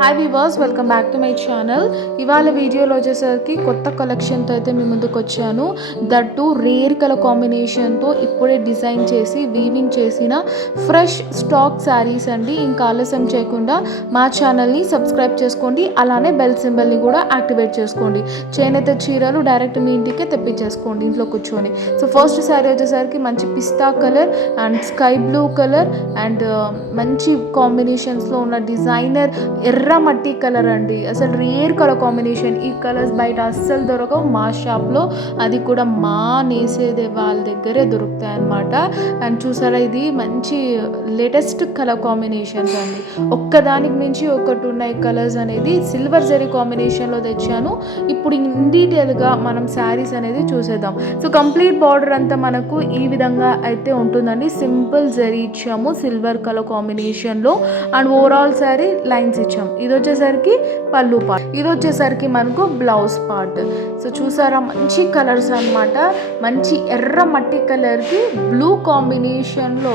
Hi weavers, welcome back to my channel. ఇవాళ వీడియోలో వచ్చేసరికి కొత్త కలెక్షన్తో అయితే మీ ముందుకు వచ్చాను. దట్టు రేర్ కలర్ కాంబినేషన్తో ఇప్పుడే డిజైన్ చేసి వీవింగ్ చేసిన ఫ్రెష్ స్టాక్ శారీస్ అండి. ఇంకా ఆలస్యం చేయకుండా మా ఛానల్ని సబ్స్క్రైబ్ చేసుకోండి, అలానే బెల్ సింబల్ని కూడా యాక్టివేట్ చేసుకోండి. చేనేత చీరలు డైరెక్ట్ మీ ఇంటికే తెప్పించేసుకోండి ఇంట్లో కూర్చొని. సో ఫస్ట్ శారీ వచ్చేసరికి మంచి పిస్తా colour and sky blue colour and మంచి కాంబినేషన్స్లో ఉన్న డిజైనర్ ఎర్ర మట్టి కలర్ అండి. అసలు రేర్ కలర్ కాంబినేషన్. ఈ కలర్స్ బయట అస్సలు దొరకవు, మా షాప్లో అది కూడా మా నేసేదే వాళ్ళ దగ్గరే దొరుకుతాయి అన్నమాట. అండ్ చూసారా, ఇది మంచి లేటెస్ట్ కలర్ కాంబినేషన్స్ అండి. ఒక్కదానికి మించి ఒకటి ఉన్నాయి కలర్స్ అనేది. సిల్వర్ జరీ కాంబినేషన్లో తెచ్చాను. ఇప్పుడు ఇన్ డీటెయిల్గా మనం శారీస్ అనేది చూసేద్దాం. సో కంప్లీట్ బార్డర్ అంతా మనకు ఈ విధంగా అయితే ఉంటుందండి. సింపుల్ జరీ ఇచ్చాము సిల్వర్ కలర్ కాంబినేషన్లో. అండ్ ఓవరాల్ శారీ లైన్స్ ఇచ్చాము. ఇది వచ్చేసరికి పళ్ళు పార్ట్, ఇది వచ్చేసరికి మనకు బ్లౌజ్ పార్ట్. సో చూసారా, మంచి కలర్స్ అన్నమాట. మంచి ఎర్ర మట్టి కలర్కి బ్లూ కాంబినేషన్లో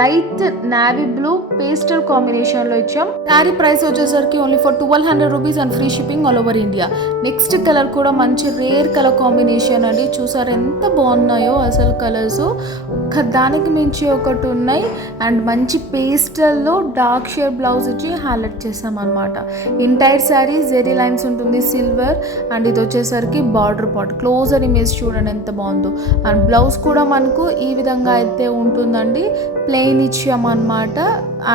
లైట్ నావీ బ్లూ పేస్టల్ కాంబినేషన్లో ఇచ్చాం. శారీ ప్రైస్ వచ్చేసరికి only for 1200 rupees and free shipping all over India. Next colour కూడా మంచి రేర్ కలర్ కాంబినేషన్ అండి. చూసారా ఎంత బాగున్నాయో అసలు కలర్స్. దానికి మించి ఒకటి ఉన్నాయి. అండ్ మంచి పేస్టల్లో డార్క్ షేడ్ బ్లౌజ్ ఇచ్చి హైలైట్ చేసాం అనమాట. ఎంటైర్ శారీ జెరీ లైన్స్ ఉంటుంది సిల్వర్. అండ్ ఇది వచ్చేసరికి బార్డర్ పార్ట్. క్లోజర్ ఇమేజ్ చూడండి ఎంత బాగుందో. అండ్ బ్లౌజ్ కూడా మనకు ఈ విధంగా అయితే ఉంటుందండి. ప్లెయిన్ ఇచ్చామన్నమాట,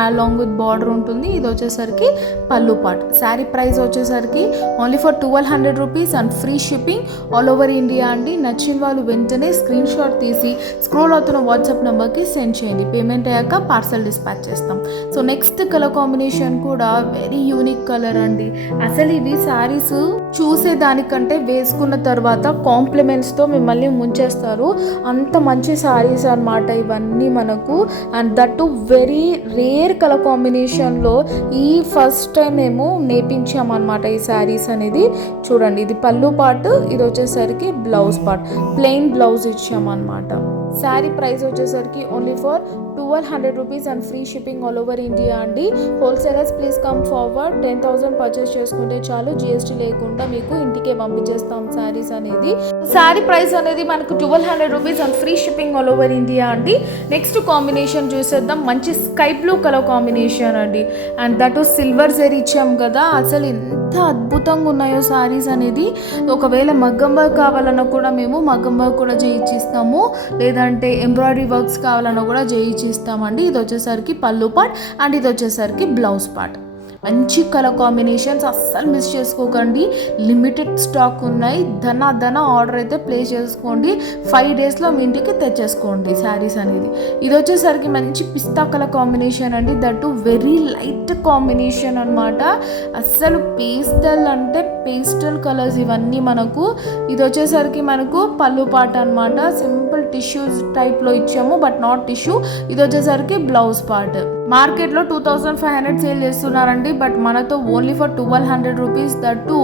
అలాంగ్ విత్ బార్డర్ ఉంటుంది. ఇది వచ్చేసరికి పళ్ళు పార్ట్. శారీ ప్రైస్ వచ్చేసరికి only for 1200 rupees and free shipping all over India అండి. నచ్చిన వాళ్ళు వెంటనే స్క్రీన్ షాట్ తీసి స్క్రోల్ అవుతున్న వాట్సాప్ నెంబర్కి సెండ్ చేయండి. పేమెంట్ అయ్యాక పార్సల్ డిస్పాచ్ చేస్తాం. సో నెక్స్ట్ కలర్ కాంబినేషన్ కూడా వెరీ యూనిక్ కలర్ అండి. అసలు ఇవి శారీస్ చూసేదానికంటే వేసుకున్న తర్వాత కాంప్లిమెంట్స్తో మిమ్మల్ని ముంచేస్తారు. అంత మంచి శారీస్ అన్నమాట ఇవన్నీ మనకు. And that very rare colour కాంబినేషన్లో ఈ ఫస్ట్ టైం మేము నేర్పించామన్నమాట ఈ శారీస్ అనేది. చూడండి, ఇది పళ్ళు పార్ట్, ఇది వచ్చేసరికి బ్లౌజ్ పార్ట్. ప్లెయిన్ బ్లౌజ్ ఇచ్చామన్నమాట. శారీ ప్రైస్ వచ్చేసరికి only for 1200 rupees and free shipping all over India అండి. Wholesalers please come forward. 10,000 purchase చేసుకుంటే చాలు, జిఎస్టీ లేకుండా మీకు ఇంటికే పంపించేస్తాం శారీస్ అనేది. శారీ ప్రైస్ అనేది మనకు 1200 rupees and free shipping all over India అండి. నెక్స్ట్ కాంబినేషన్ చూసేద్దాం. మంచి స్కై బ్లూ కలర్ కాంబినేషన్ అండి. అండ్ దట్ సిల్వర్ జరీ ఇచ్చాం కదా, అసలు ఎంత అద్భుతంగా ఉన్నాయో శారీస్ అనేది. ఒకవేళ మగ్గం వర్క్ కావాలన్నా కూడా మేము మగ్గం వర్క్ కూడా చేయించిస్తాము, లేదంటే ఎంబ్రాయిడరీ వర్క్స్ కావాలన్నా కూడా చేయించిస్తామండి. ఇది వచ్చేసరికి పళ్ళు పార్ట్ అండ్ ఇది వచ్చేసరికి బ్లౌజ్ పార్ట్. మంచి కలర్ కాంబినేషన్స్, అస్సలు మిస్ చేసుకోకండి. లిమిటెడ్ స్టాక్ ఉన్నాయి. ధన ఆర్డర్ అయితే ప్లేస్ చేసుకోండి. 5 డేస్లో మీ ఇంటికి తెచ్చేసుకోండి శారీస్ అనేది. ఇది వచ్చేసరికి మంచి పిస్తా కలర్ కాంబినేషన్ అండి. దట్టు వెరీ లైట్ కాంబినేషన్ అనమాట. అస్సలు పేస్టల్ అంటే పేస్టల్ కలర్స్ ఇవన్నీ మనకు. ఇది వచ్చేసరికి మనకు పళ్ళు పార్ట్ అనమాట. సింపుల్ టిష్యూస్ టైప్లో ఇచ్చాము, బట్ నాట్ టిష్యూ. ఇది వచ్చేసరికి బ్లౌజ్ పార్ట్. మార్కెట్లో 2500 సేల్ చేస్తున్నారండి, బట్ మనతో ఓన్లీ ఫర్ 1200 రూపీస్. దట్టు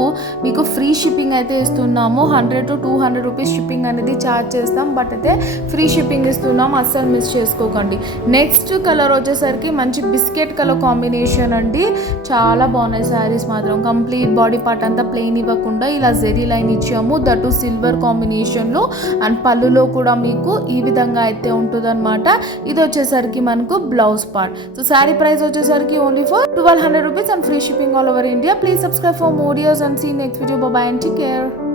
మీకు ఫ్రీ షిప్పింగ్ అయితే ఇస్తున్నాము. 100 to 200 రూపీస్ షిప్పింగ్ అనేది ఛార్జ్ చేస్తాం, బట్ అయితే ఫ్రీ షిప్పింగ్ ఇస్తున్నాం. అస్సలు మిస్ చేసుకోకండి. నెక్స్ట్ కలర్ వచ్చేసరికి మంచి బిస్కెట్ కలర్ కాంబినేషన్ అండి. చాలా బాగున్నాయి శారీస్ మాత్రం. కంప్లీట్ బాడీ పార్ట్ అంతా ప్లెయిన్ ఇవ్వకుండా ఇలా జెరీ లైన్ ఇచ్చాము. దట్టు సిల్వర్ కాంబినేషన్లో. అండ్ పళ్ళులో కూడా మీకు ఈ విధంగా అయితే ఉంటుంది అనమాట. ఇది వచ్చేసరికి మనకు blouse part. So sari price వచ్చేసరికి only for 1200 rupees and free shipping all over India. Please subscribe for more videos and see next video. Bye bye and take care.